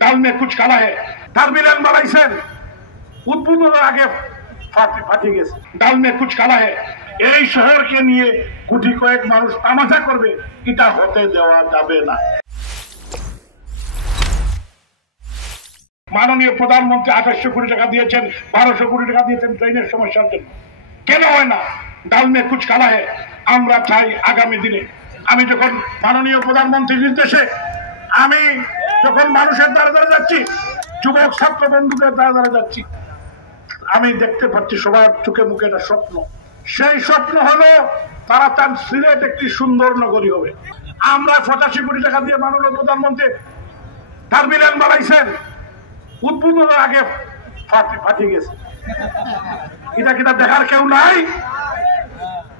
ডাল মে কুছ কালা হে টার্মিনাল বানাইছেন উদ্বোধনের আগে ফাটিয়ে গেছে। ডাল মে কুছ কালা হে এই শহরকে নিয়ে কোটি কয়েক মানুষ তামাশা করবে, এটা হতে দেওয়া যাবে না। মাননীয় প্রধানমন্ত্রী 2800 কোটি টাকা দিয়েছেন, 1200 কোটি টাকা দিয়েছেন ট্রেনের সমস্যার জন্য। কেন হয় না? ডাল মে কুছ কালা হে। আমরা চাই আগামী দিনে, আমি যখন মাননীয় প্রধানমন্ত্রীর নির্দেশে আমি যখন মানুষের দ্বারা দ্বারা যাচ্ছি, যুবক ছাত্র বন্ধুদের দ্বারা দ্বারা যাচ্ছি, আমি দেখতে পাচ্ছি সবার চোখে মুখে একটা স্বপ্ন। সেই স্বপ্ন হলো তারা চান সিলেট একটি সুন্দর নগরী হবে। আমরা 85 কোটি টাকা দিয়ে মাননীয় প্রধানমন্ত্রী টার্মিনাল বানাইছেন, উদ্বোধনের আগে ফাটিয়ে গেছে। এটা দেখার কেউ নাই।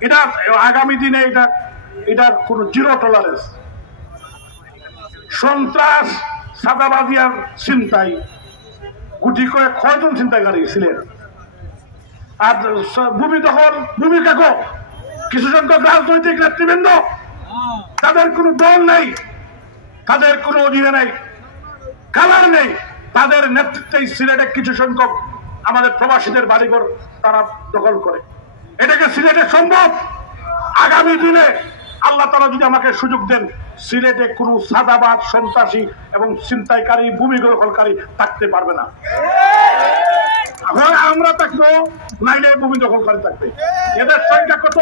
এটা আগামী দিনে এটার কোন জিরো টলারেন্স। সন্ত্রাস, সাদাবাজি আর ছিনতাই, গুটি করে কয়জন ছিনতাইকারী ছিলেন। আর ভূমি দখল, ভূমি কাকো কিছু সংখ্যক রাজনৈতিক নেতৃবৃন্দ, তাদের কোনো দল নেই, তাদের কোনো অধীনে নেই, কালার নেই, তাদের নেতৃত্বে সিলেটে কিছু সংখ্যক আমাদের প্রবাসীদের বাড়িঘর তারা দখল করে। এটাকে সিলেটে সম্ভব? আগামী দিনে আল্লাহ তাআলা যদি আমাকে সুযোগ দেন, সিলেটে কোনো সাদাবাদ, সন্ত্রাসী এবং ছিনতাইকারী, ভূমি দখলকারী থাকতে পারবে না। আমরা থাকবো, নাইলে ভূমি দখলকারী থাকবে। এদের সংখ্যা কত?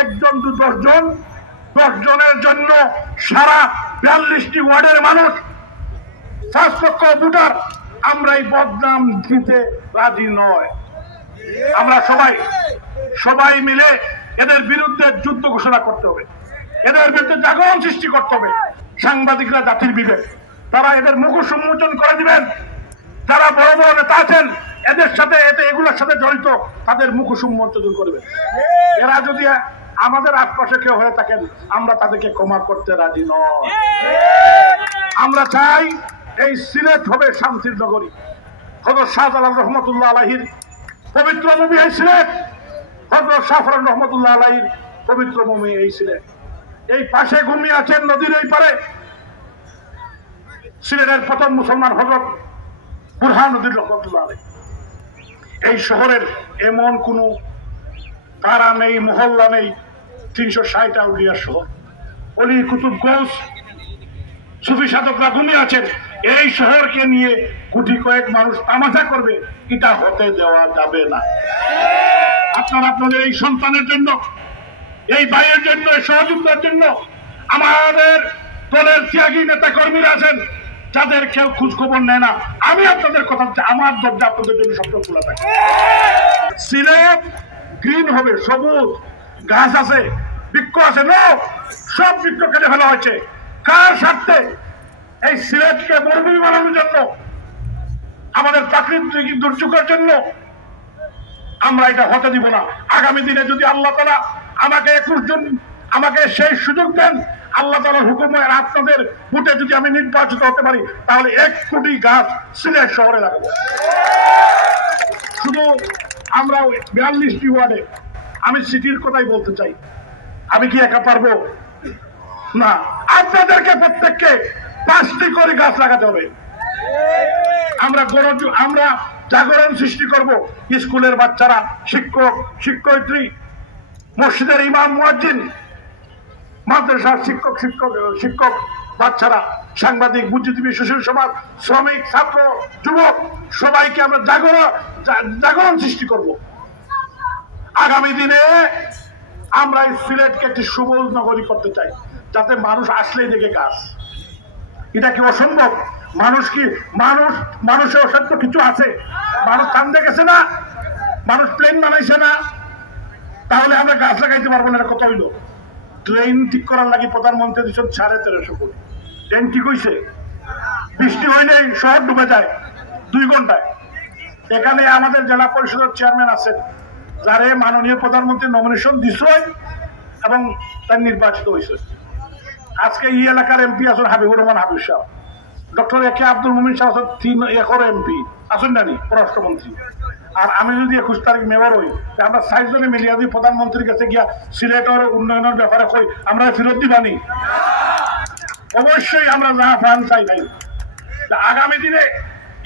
1 জন 10 জন, 10 জনের জন্য সারা 42টি ওয়ার্ডের মানুষ 5 লক্ষ ভোটার। আমরা এই বদনাম দিতে রাজি নয়। আমরা সবাই মিলে এদের বিরুদ্ধে যুদ্ধ ঘোষণা করতে হবে, এদের বিরুদ্ধে জাগরণ সৃষ্টি করতে হবে। সাংবাদিকরা জাতির বিবেক, তারা এদের মুখোশ উন্মোচন করে দিবেন। যারা বড় বড় নেতা আছেন এদের সাথে, এগুলোর সাথে জড়িত, তাদের মুখোশ উন্মোচন করবে। এরা যদি আমাদের আশপাশে কেউ হয়ে থাকেন, আমরা তাদেরকে ক্ষমা করতে রাজি নয়। আমরা চাই এই সিলেট হবে শান্তির নগরী। হযরত শাহজালাল রহমতুল্লাহ আলাইহির পবিত্র ভূমি এই সিলেট, হযরত শাহফরান রহমতুল্লাহ আলাইহির পবিত্র ভূমি এই সিলেট। এই পাশে ঘুমিয়ে আছেন নদীর এই পারে সিলেটের প্রথম মুসলমান হযরত বুরহানুদ্দিন রহমতুল্লাহ আলাইহি। এই শহরের এমন কোনো পাড়া নেই, মহল্লা নেই, 360 আউলিয়ার শহর। অলি কুতুব গৌস সুফি সাধকরা ঘুমিয়ে আছেন। এই শহরকে নিয়ে কোটি কয়েক মানুষ তামাশা করবে, এটা হতে দেওয়া যাবে না। আপনারা আপনাদের এই সন্তানের জন্য, এই ভাইয়ের জন্য, সহযোগিতার জন্য আমাদের দলের ত্যাগী নেতা কর্মীরা আছেন, যাদের কেউ খোঁজ খবর নেয় না। আমি আপনাদের কথা বলছি, আমার দরজা আপনাদের জন্য সবসময় খোলা থাকে। সিলেট গ্রিন হবে, সবুজ গাছ আছে, বৃক্ষ আছে। সব বৃক্ষ কেটে ফেলা হয়েছে। কার স্বার্থে? এই সিলেটকে মরুভূমি বানানোর জন্য, আমাদের প্রাকৃতিক দুর্যোগের জন্য। আমরা এটা হতে দিব না। আগামী দিনে যদি আল্লাহ তাআলা আমাকে 21 জন আমাকে সেই সুযোগ দেন, আল্লাহ তাআলার হুকুমে আপনাদের ভোটে যদি আমি নির্বাচিত হতে পারি, তাহলে 1 কোটি গাছ সিলেট শহরে লাগাবো। শুধু আমরা 42টি ওয়ার্ডে, আমি সিটির কথাই বলতে চাই। আমি কি একা পারবো? না, আপনাদেরকে প্রত্যেককে 5টি করে গাছ লাগাতে হবে। আমরা জাগরণ সৃষ্টি করব। স্কুলের বাচ্চারা, শিক্ষক শিক্ষয়িত্রী, মসজিদের ইমাম মুয়াজ্জিন, মাদ্রাসার শিক্ষক বাচ্চারা, সাংবাদিক, বুদ্ধিজীবী, সুশীল সমাজ, শ্রমিক, ছাত্র, যুবক, সবাইকে আমরা জাগরণ সৃষ্টি করব। আগামী দিনে আমরা এই সিলেটকে একটি সবুজ নগরী করতে চাই, যাতে মানুষ আসলেই দেখে গাছ। এটা কি অসম্ভব? মানুষের অসাধ্য কিছু আছে? মানুষ কান্দে গেছে না? মানুষ প্লেন বানাইছে না? তাহলে আমরা গাছ লাগাইতে পারবো না? কত হইল? ট্রেন ঠিক করার লাগে প্রধানমন্ত্রী দিচ্ছেন 1350 কোটি। ট্রেন ঠিক হয়েছে? বৃষ্টি হইলে শহর ডুবে যায় 2 ঘন্টায়। এখানে আমাদের জেলা পরিষদের চেয়ারম্যান আছেন, যারে মাননীয় প্রধানমন্ত্রী নমিনেশন দিছে এবং তার নির্বাচিত হয়েছে। আজকে এই এলাকার এমপি আছেন হাবিবুর রহমান হাবিব সাহেব, ডক্টর একে আব্দুল মুমিন সাহেব আছেন 3 একর এমপি আছেন জানি, পররাষ্ট্রমন্ত্রী। আর আমি যদি 21 তারিখ মেয়র হই, আমরা 4 জনে মিলিয়ে যদি প্রধানমন্ত্রীর কাছে গিয়া সিলেটের উন্নয়নের ব্যাপারে কই, আমরা ফেরত দিবানি? অবশ্যই আমরা যা ফান চাই নাই। আগামী দিনে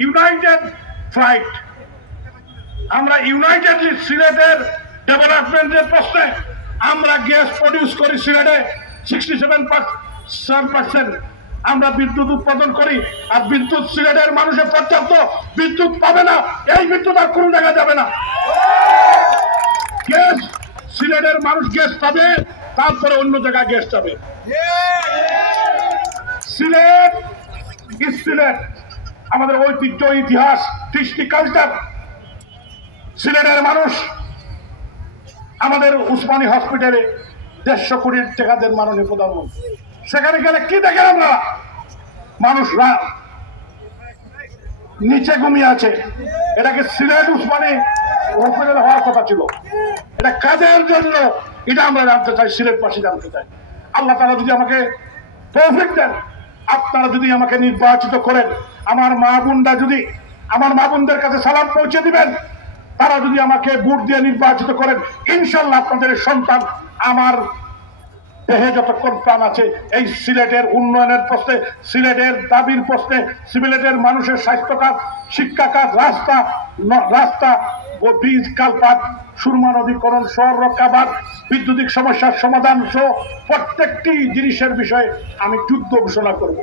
ইউনাইটেড ফ্লাইট, আমরা ইউনাইটেডলি সিলেটের ডেভেলপমেন্টের প্রশ্নে আমরা গ্যাস প্রডিউস করি সিলেটে 67% আমরা বিদ্যুৎ উৎপাদন করি, আর বিদ্যুৎ সিলেটের মানুষের পর্যাপ্ত বিদ্যুৎ পাবে না, এই বিদ্যুৎ আর কোনো জায়গায় যাবে না। গ্যাস সিলেটের মানুষ গ্যাস পাবে, তারপরে অন্য জায়গায় গ্যাস যাবে। সিলেট সিলেট আমাদের ঐতিহ্য, ইতিহাস, কৃষ্টি, কালচার। সিলেটের মানুষ আমাদের উসমানী হসপিটালে 150 কোটি টাকা দেন মাননীয় প্রধানমন্ত্রী। সেখানে গেলে কি দেখেন আপনারা? মানুষরা নিচে ঘুমিয়ে আছে। এটাকে সিলেট উসমানী হসপিটালে হওয়ার কথা ছিল। এটা কাজের জন্য, এটা আমরা জানতে চাই, সিলেটবাসী জানতে চাই। আল্লাহ তাআলা যদি আমাকে তৌফিক দেন, আপনারা যদি আমাকে নির্বাচিত করেন, আমার মা বোনদের কাছে সালাম পৌঁছে দিবেন, তারা যদি আমাকে ভোট দিয়ে নির্বাচিত করেন, ইনশাল্লাহ আপনাদের সন্তান আমার দেহে যতক্ষণ প্রাণ আছে এই সিলেটের উন্নয়নের প্রশ্নে, সিলেটের দাবির প্রশ্নে, সিলেটের মানুষের স্বাস্থ্য খাত, শিক্ষা খাত, রাস্তা ও ব্রিজ, কালপাট, সুরমা নদীকরণ, শহর রক্ষাবাদ, বিদ্যুতিক সমস্যার সমাধান সহ প্রত্যেকটি জিনিসের বিষয়ে আমি যুদ্ধ ঘোষণা করব।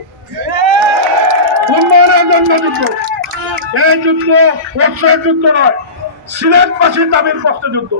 উন্নয়নের জন্য যুদ্ধ। এই যুদ্ধ যুদ্ধ নয়, সিলেটবাসীর দাবির প্রশ্নে যুদ্ধ।